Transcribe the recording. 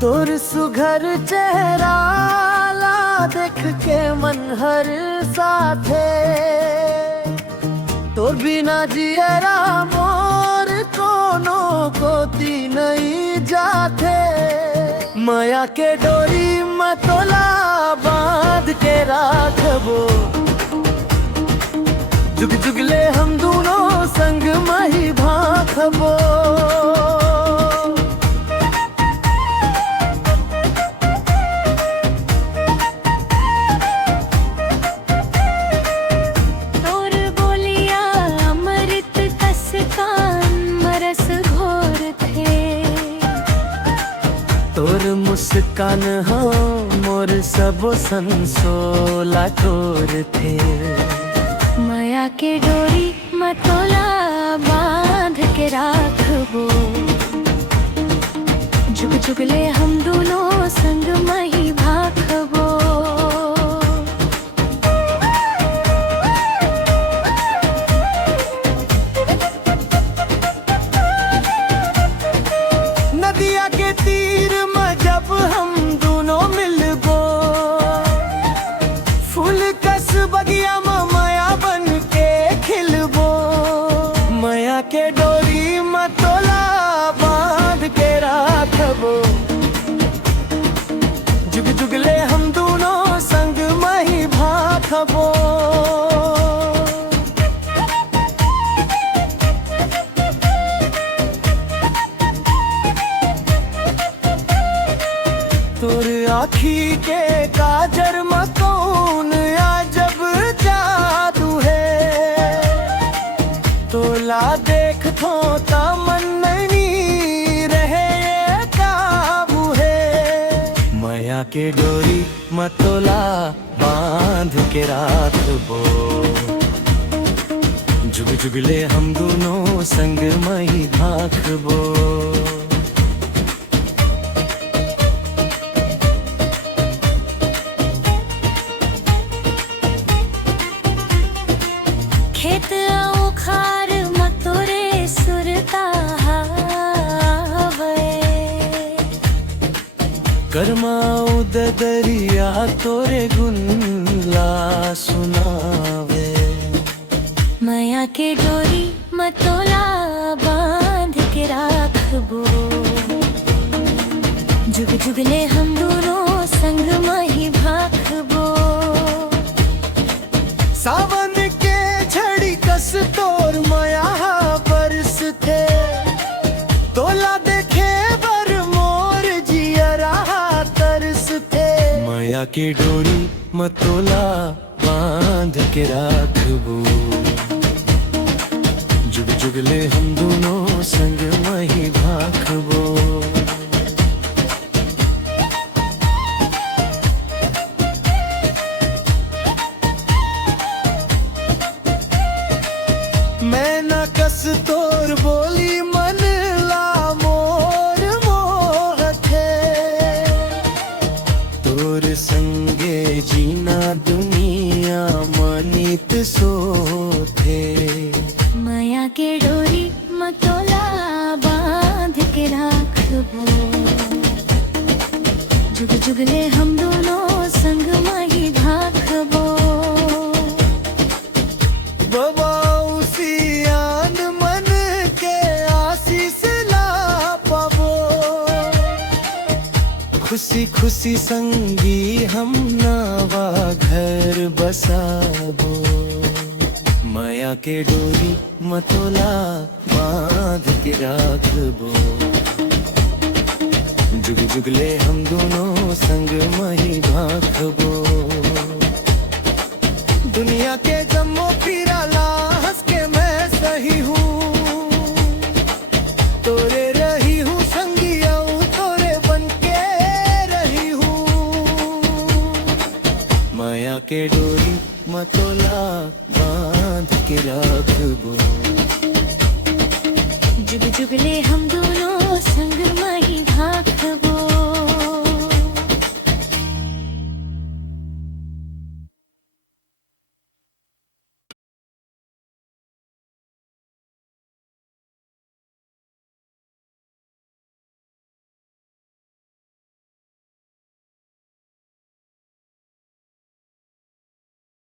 तोर सुघर चेहरा ला देख के मन हर साथे, तोर बिना जियरा मोर कोनो गोती नहीं जाते। माया के डोरी मतोला बांध के राखबो, जुग जुगले हम दोनों संग मही भाखबो। तोर बोलिया अमृत कस कान मरस घोर थे, तोर मुस्कान हो मोर सब संसोला तोर थे। माया के डोरी मतोला बांध के राखबो, जुग जुगले हम दोनों संग मही भाखबो। नदिया के तीर में जब हम दोनों मिलबो, फूल कस बगिया में माया बन के खिलबो। माया के डोरी मतोला बांध के राखबो, जुग जुगले हम दोनों संग मही भाखबो। तोर आँखी के काजर में कौन अजब जादू है, तोला देख थो ता मन नहीं रहे ये काबू है। माया के डोरी मतोला बांध के राखबो, जुग जुगले हम दोनों संग मही भाखबो। खेत उखार मतोरे सुरता हवे, करमाऊ दरिया तोरे गुनला सुनावे। माया के डोरी मतोला बांध के राखबो, जुग जुगले हम दोनों संग मही भाखबो। सावन के झड़ी कस तोर माया बरस थे, तोला देखे बर मोर जियरा तरस थे। माया की डोरी मतोला बांध के राखबो, जुग जुगले हम दोनों संग मही भाखबो। मैं न कस तोर बोली मन ला मोर मोह थे, तोर संगे जीना दुनिया मनीत सो थे। माया के डोरी मतोला बांध के राखबो, जुग जुगले हम दोनों संग मही भाखबो। बाबा उसी आन मन के आशीष ला पाबो, खुशी खुशी संगी हम नावा घर बसाबो। माया के डोरी मतोला बांध के राखबो, जुग जुगले हम दोनों संग मही भाखबो। दुनिया के जम्मो फिरा ला हंस के मैं सही हूँ, तोरे रही हूँ संगिया तोरे बन के रही हूँ। माया के डोरी मतोला बांध के राखबो, जुग जुगले